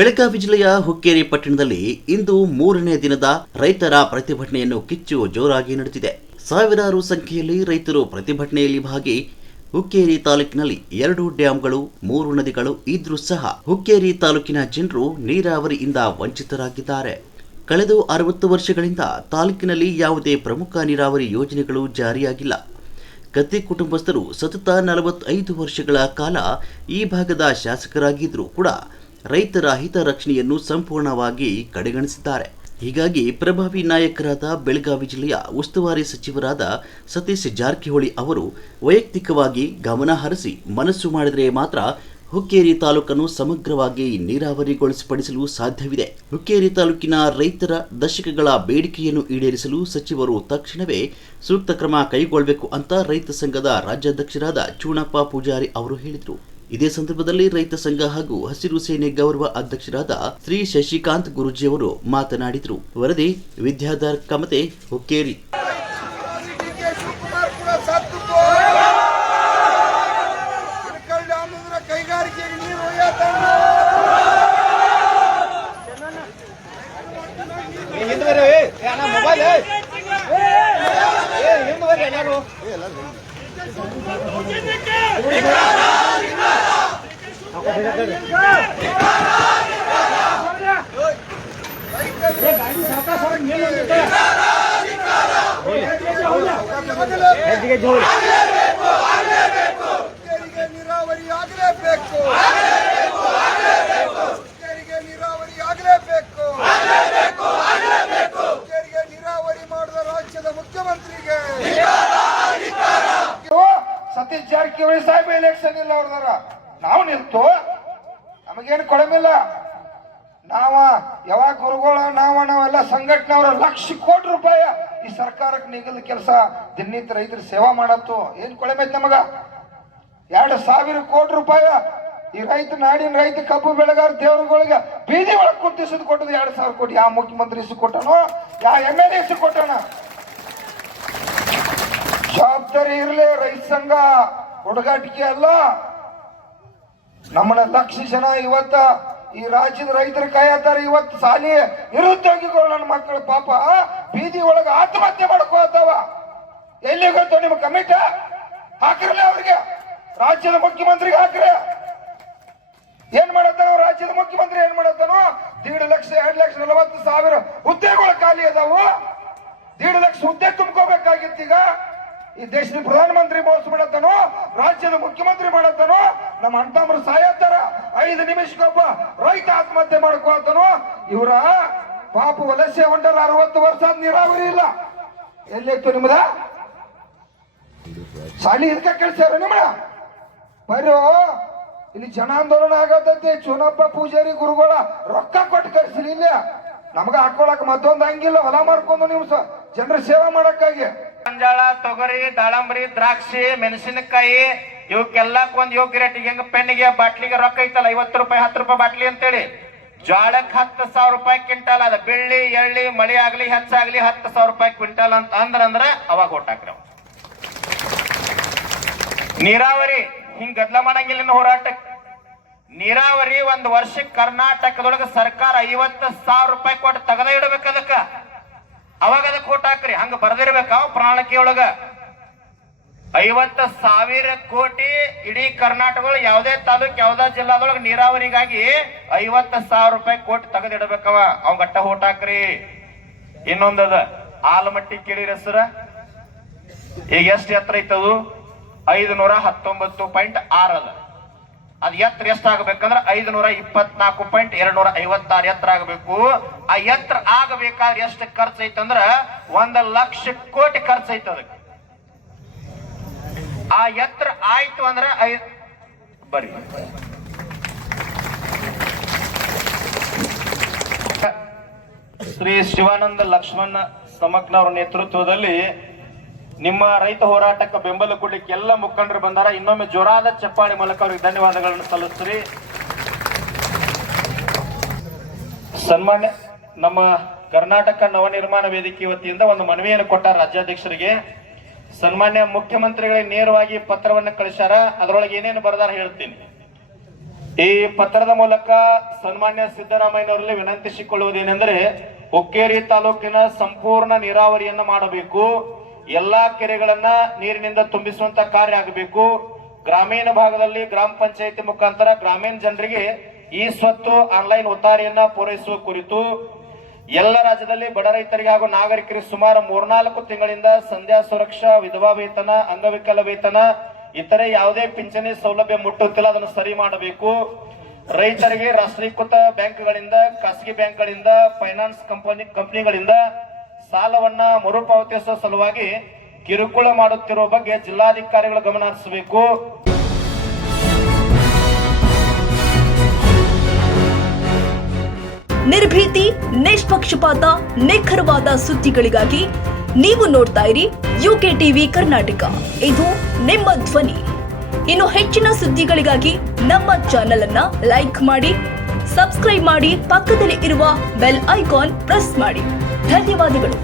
ಬೆಳಗಾವಿ ಜಿಲ್ಲೆಯ ಹುಕ್ಕೇರಿ ಪಟ್ಟಣದಲ್ಲಿ ಇಂದು 3ನೇ ದಿನದ ರೈತರ ಪ್ರತಿಭಟನೆಯನ್ನು ಕಿಚ್ಚು ಜೋರಾಗಿ ನಡೆದಿದೆ. ಸಾವಿರಾರು ಸಂಖ್ಯೆಯಲ್ಲಿ ರೈತರು ಪ್ರತಿಭಟನೆಯಲ್ಲಿ ಭಾಗಿ. ಹುಕ್ಕೇರಿ ತಾಲೂಕಿನಲ್ಲಿ 2 ಡ್ಯಾಂಗಳು, 3 ನದಿಗಳು ಇದ್ರೂ ಸಹ ಹುಕ್ಕೇರಿ ತಾಲೂಕಿನ ಜನರು ನೀರಾವರಿಯಿಂದ ವಂಚಿತರಾಗಿದ್ದಾರೆ. ಕಳೆದ 60 ವರ್ಷಗಳಿಂದ ತಾಲೂಕಿನಲ್ಲಿ ಯಾವುದೇ ಪ್ರಮುಖ ನೀರಾವರಿ ಯೋಜನೆಗಳು ಜಾರಿಯಾಗಿಲ್ಲ. ಗದ್ದೆ ಕುಟುಂಬಸ್ಥರು ಸತತ 45 ವರ್ಷಗಳ ಕಾಲ ಈ ಭಾಗದ ಶಾಸಕರಾಗಿದ್ದರೂ ಕೂಡ ರೈತರ ಹಿತರಕ್ಷಣೆಯನ್ನು ಸಂಪೂರ್ಣವಾಗಿ ಕಡೆಗಣಿಸಿದ್ದಾರೆ. ಹೀಗಾಗಿ ಪ್ರಭಾವಿ ನಾಯಕರಾದ ಬೆಳಗಾವಿ ಜಿಲ್ಲೆಯ ಉಸ್ತುವಾರಿ ಸಚಿವರಾದ ಸತೀಶ್ ಜಾರಕಿಹೊಳಿ ಅವರು ವೈಯಕ್ತಿಕವಾಗಿ ಗಮನ ಹರಿಸಿ ಮನಸ್ಸು ಮಾಡಿದರೆ ಮಾತ್ರ ಹುಕ್ಕೇರಿ ತಾಲೂಕನ್ನು ಸಮಗ್ರವಾಗಿ ನೀರಾವರಿಗೊಳಿಸಲು ಸಾಧ್ಯವಿದೆ. ಹುಕ್ಕೇರಿ ತಾಲೂಕಿನ ರೈತರ ದಶಕಗಳ ಬೇಡಿಕೆಯನ್ನು ಈಡೇರಿಸಲು ಸಚಿವರು ತಕ್ಷಣವೇ ಸೂಕ್ತ ಕ್ರಮ ಕೈಗೊಳ್ಳಬೇಕು ಅಂತ ರೈತ ಸಂಘದ ರಾಜ್ಯಾಧ್ಯಕ್ಷರಾದ ಚೂಣಪ್ಪ ಪೂಜಾರಿ ಅವರು ಹೇಳಿದರು. ಇದೇ ಸಂದರ್ಭದಲ್ಲಿ ರೈತ ಸಂಘ ಹಾಗೂ ಹಸಿರು ಸೇನೆ ಗೌರವ ಅಧ್ಯಕ್ಷರಾದ ಶ್ರೀ ಶಶಿಕಾಂತ್ ಗುರೂಜಿಯವರು ಮಾತನಾಡಿದರು. ವರದಿ ವಿದ್ಯಾಧರ್ ಕಮತೆ, ಹುಕ್ಕೇರಿ. ಸತೀಶ್ ಜಾರಕಿಹೊಳಿ ಸಾಹೇಬ್ ಎಲೆಕ್ಷನ್ ಇಲ್ಲ ಅವ್ರದಾರ, ನಾವು ನಿಲ್ತು ನಮಗೇನು ಕೊಡಮಿಲ್ಲ. ಯಾವಾಗ ಗುರುಗಳ ನಾವೆಲ್ಲ ಸಂಘಟನೆಯವರ ₹1,00,00,000 ಈ ಸರ್ಕಾರಕ್ಕೆ ನಿಗದ ಕೆಲಸ ದಿನನಿತ್ಯ ರೈತರ ಸೇವಾ ಮಾಡತ್ತು. ಏನ್ ಕೊಳಮೈತಿ ನಮಗ? ₹2,000 ಈ ರೈತ ನಾಡಿನ ರೈತ ಕಬ್ಬು ಬೆಳೆಗಾರ ದೇವರುಗಳಿಗೆ ಬೀದಿ ಒಳಗೆ ಕುಂತಿಸಿದ್ ಕೊಟ್ಟದು ₹2,000 ಕೋಟಿ. ಯಾವ ಮುಖ್ಯಮಂತ್ರಿ ಇಸು ಕೊಟ್ಟನೋ, ಯಾವ MLA ಇಸು ಕೊಟ್ಟಣ? ಜವಾಬ್ದಾರಿ ಇರಲಿ. ರೈತ ಸಂಘ ಹುಡುಗಾಟಿಕೆ ಅಲ್ಲ. ನಮ್ಮನ್ನ 1,00,000 ಜನ ಇವತ್ತ ಈ ರಾಜ್ಯದ ರೈತರ ಕಾಯತ್ತಾರೆ. ಇವತ್ತು ಸಾಲಿ ನಿರುದ್ಯೋಗಿಗಳು ನನ್ನ ಮಕ್ಕಳು ಪಾಪ ಬೀದಿ ಒಳಗೆ ಆತ್ಮಹತ್ಯೆ ಮಾಡ್ಕೋತಾವ. ಎಲ್ಲಿ ಗೊತ್ತೋ ನಿಮ್ಮ ಕಮಿಟಿ ಹಾಕಿರಲಿ ಅವ್ರಿಗೆ, ರಾಜ್ಯದ ಮುಖ್ಯಮಂತ್ರಿಗೆ ಹಾಕ್ರಿ. ಏನ್ ಮಾಡತ್ತಾನೋ ರಾಜ್ಯದ ಮುಖ್ಯಮಂತ್ರಿ? ಏನ್ ಮಾಡತ್ತಾನೋ? 1,50,000 2,40,000 ಹುದ್ದೆಗಳು ಖಾಲಿ ಅದಾವು. 1,50,000 ಹುದ್ದೆ ತುಂಬ್ಕೋಬೇಕಾಗಿತ್ತು. ಈಗ ಈ ದೇಶದ ಪ್ರಧಾನಮಂತ್ರಿ ಮೋಸ ಮಾಡತ್ತಾನೋ, ರಾಜ್ಯದ ಮುಖ್ಯಮಂತ್ರಿ ಮಾಡತ್ತಾನೋ, ನಮ್ಮ ಅಣ್ಣತಮ್ಮರು ಸಾಯತ್ತಾರ. 5 ನಿಮಿಷಕ್ಕೊಬ್ಬ ರೈತ ಆತ್ಮಹತ್ಯೆ ಮಾಡ್ಕೋತಾನೋ. ಇವರ ಪಾಪ ವಲಸೆ ಹೊಂಟರ 60 ವರ್ಷ ನೀರಾವರಿ ಇಲ್ಲ. ಎಲ್ಲಿತ್ತು ನಿಮ್ದ ಸಾಲಿ? ಇದಕ್ಕೆ ಕಳ್ಸ್ಯಾರ ನಿಮ್ಮ ಬರೋ ಇಲ್ಲಿ ಜನಾಂದೋಲನ ಆಗತೈತಿ. ಚೂನಪ್ಪ ಪೂಜಾರಿ ಗುರುಗಳ ರೊಕ್ಕ ಕೊಟ್ಟು ಕರ್ಸಿಲಿ. ಇಲ್ಲ ನಮ್ಗ ಹಾಕೊಳಕ್ ಮತ್ತೊಂದು ಹಂಗಿಲ್ಲ. ಹೊಲ ಮಾರ್ಕೊಂಡು ನೀವು ಜನರ ಸೇವೆ ಮಾಡಕ್ಕಾಗಿ ಗೊಂಜಾಳ, ತೊಗರಿ, ದಾಳಂಬರಿ, ದ್ರಾಕ್ಷಿ, ಮೆಣಸಿನಕಾಯಿ ಇವಕ್ಕೆಲ್ಲ ಒಂದ್ ಯೋಗ್ಯ ರೇಟಿಗೆ ಹೆಂಗ ಪೆನ್ನಿಗೆ ಬಾಟ್ಲಿಗೆ ರೊಕ್ಕ ಐತಲ್ಲ ₹50 ₹10 ಬಾಟ್ಲಿ ಅಂತೇಳಿ. ಜೋಳಕ್ಕೆ ₹10,000 ಕ್ವಿಂಟಾಲ್. ಅದ ಬೆಳ್ಳಿ ಎಳ್ಳಿ ಮಳಿ ಆಗ್ಲಿ ಹೆಚ್ಚಾಗ್ಲಿ ₹10,000 ಕ್ವಿಂಟಾಲ್ ಅಂತ ಅಂದ್ರ ಅವಾಗ ಓಟ್ ಹಾಕ್ರಿ. ನೀರಾವರಿ ಹಿಂಗ್ ಗದ್ಲ ಮಾಡಂಗಿಲ್ಲ. ಹೋರಾಟ ನೀರಾವರಿ ಒಂದ್ ವರ್ಷಕ್ಕೆ ಕರ್ನಾಟಕದೊಳಗ ಸರ್ಕಾರ ₹50,000 ಕೊಟ್ಟು ತೆಗೆದ ಇಡಬೇಕು. ಅದಕ್ಕ ಅವಾಗ ಅದಕ್ಕೆ ಓಟ್ ಹಾಕ್ರಿ. ಹಂಗ ಬರ್ದಿರ್ಬೇಕ ಪ್ರಣಾಳಿಕೆ ಒಳಗ. 50,000 ಕೋಟಿ ಇಡೀ ಕರ್ನಾಟಕ ಯಾವುದೇ ತಾಲೂಕ್ ಯಾವುದೇ ಜಿಲ್ಲಾದೊಳಗ ನೀರಾವರಿಗಾಗಿ ₹50,000 ಕೋಟಿ ತೆಗೆದಿಡಬೇಕವ. ಅವ್ ಗಟ್ಟ ಓಟ್ ಹಾಕ್ರಿ. ಇನ್ನೊಂದದ ಆಲಮಟ್ಟಿ ಕೇಳಿರ ಹೆಸರ. ಈಗ ಎಷ್ಟು ಎತ್ತರ ಐತದು? 519.6 ಅದ. ಅದ್ ಎತ್ತರ ಎಷ್ಟಾಗಬೇಕಂದ್ರೆ 524.256 ಎತ್ತರ ಆಗಬೇಕು. ಆ ಎತ್ತರ ಆಗಬೇಕಾದ್ರೆ ಎಷ್ಟು ಖರ್ಚು ಐತಂದ್ರ 1,00,000 ಕೋಟಿ ಖರ್ಚು ಐತ. ಅದಕ್ಕೆ ಆ ಎತ್ತರ ಆಯ್ತು ಅಂದ್ರ ಬರೀ ಶ್ರೀ ಶಿವಾನಂದ ಲಕ್ಷ್ಮಣ ಸಮಕ್ನವರ ನೇತೃತ್ವದಲ್ಲಿ ನಿಮ್ಮ ರೈತ ಹೋರಾಟಕ್ಕೆ ಬೆಂಬಲ ಕೊಡ್ಲಿಕ್ಕೆ ಎಲ್ಲ ಮುಖಂಡರು ಬಂದಾರ. ಇನ್ನೊಮ್ಮೆ ಜೋರಾದ ಚಪ್ಪಾಳಿ ಮೂಲಕ ಅವರಿಗೆ ಧನ್ಯವಾದಗಳನ್ನು ಸಲ್ಲಿಸ್ರಿ. ಸನ್ಮಾನ್ಯ ನಮ್ಮ ಕರ್ನಾಟಕ ನವನಿರ್ಮಾಣ ವೇದಿಕೆ ವತಿಯಿಂದ ಒಂದು ಮನವಿಯನ್ನು ಕೊಟ್ಟಾರ ರಾಜ್ಯಾಧ್ಯಕ್ಷರಿಗೆ. ಸನ್ಮಾನ್ಯ ಮುಖ್ಯಮಂತ್ರಿಗಳಿಗೆ ನೇರವಾಗಿ ಪತ್ರವನ್ನು ಕಳಿಸ್ಯಾರ. ಅದರೊಳಗೆ ಏನೇನು ಬರೆದಾರ ಹೇಳ್ತೀನಿ. ಈ ಪತ್ರದ ಮೂಲಕ ಸನ್ಮಾನ್ಯ ಸಿದ್ದರಾಮಯ್ಯನವರಲ್ಲಿ ವಿನಂತಿಸಿಕೊಳ್ಳುವುದೇನೆಂದರೆ ಹುಕ್ಕೇರಿ ತಾಲೂಕಿನ ಸಂಪೂರ್ಣ ನೀರಾವರಿಯನ್ನ ಮಾಡಬೇಕು. ಎಲ್ಲಾ ಕೆರೆಗಳನ್ನ ನೀರಿನಿಂದ ತುಂಬಿಸುವಂತ ಕಾರ್ಯ ಆಗಬೇಕು. ಗ್ರಾಮೀಣ ಭಾಗದಲ್ಲಿ ಗ್ರಾಮ ಪಂಚಾಯಿತಿ ಮುಖಾಂತರ ಗ್ರಾಮೀಣ ಜನರಿಗೆ ಈ ಸ್ವತ್ತು ಆನ್ಲೈನ್ ಒತ್ತಾರೆಯನ್ನ ಪೂರೈಸುವ ಕುರಿತು ಎಲ್ಲ ರಾಜ್ಯದಲ್ಲಿ ಬಡ ರೈತರಿಗೆ ಹಾಗೂ ನಾಗರಿಕರಿಗೆ ಸುಮಾರು 3-4 ತಿಂಗಳಿಂದ ಸಂಧ್ಯಾ ಸುರಕ್ಷಾ, ವಿಧವಾ ವೇತನ, ಅಂಗವಿಕಲ ವೇತನ, ಇತರೆ ಯಾವುದೇ ಪಿಂಚಣಿ ಸೌಲಭ್ಯ ಮುಟ್ಟುತ್ತಿಲ್ಲ, ಅದನ್ನು ಸರಿ ಮಾಡಬೇಕು. ರೈತರಿಗೆ ರಾಷ್ಟ್ರೀಕೃತ ಬ್ಯಾಂಕ್ಗಳಿಂದ, ಖಾಸಗಿ ಬ್ಯಾಂಕ್ಗಳಿಂದ, ಫೈನಾನ್ಸ್ ಕಂಪನಿಗಳಿಂದ ಸಾಲವನ್ನ ಮರುಪಾವತಿಸುವ ಸಲುವಾಗಿ ಕಿರುಕುಳ ಮಾಡುತ್ತಿರುವ ಬಗ್ಗೆ ಜಿಲ್ಲಾಧಿಕಾರಿಗಳು ಗಮನ ಹರಿಸಬೇಕು. ನಿರ್ಭೀತಿ, ನಿಷ್ಪಕ್ಷಪಾತ, ನಿಖರವಾದ ಸುದ್ದಿಗಳಿಗಾಗಿ ನೀವು ನೋಡ್ತಾ ಇರಿ ಯುಕೆ ಟಿವಿ ಕರ್ನಾಟಕ. ಇದು ನಿಮ್ಮ ಧ್ವನಿ. ಇನ್ನು ಹೆಚ್ಚಿನ ಸುದ್ದಿಗಳಿಗಾಗಿ ನಮ್ಮ ಚಾನೆಲ್ ಅನ್ನ ಲೈಕ್ ಮಾಡಿ, ಸಬ್ಸ್ಕ್ರೈಬ್ ಮಾಡಿ, ಪಕ್ಕದಲ್ಲಿ ಇರುವ ಬೆಲ್ ಐಕಾನ್ ಪ್ರೆಸ್ ಮಾಡಿ. ಧನ್ಯವಾದಗಳು.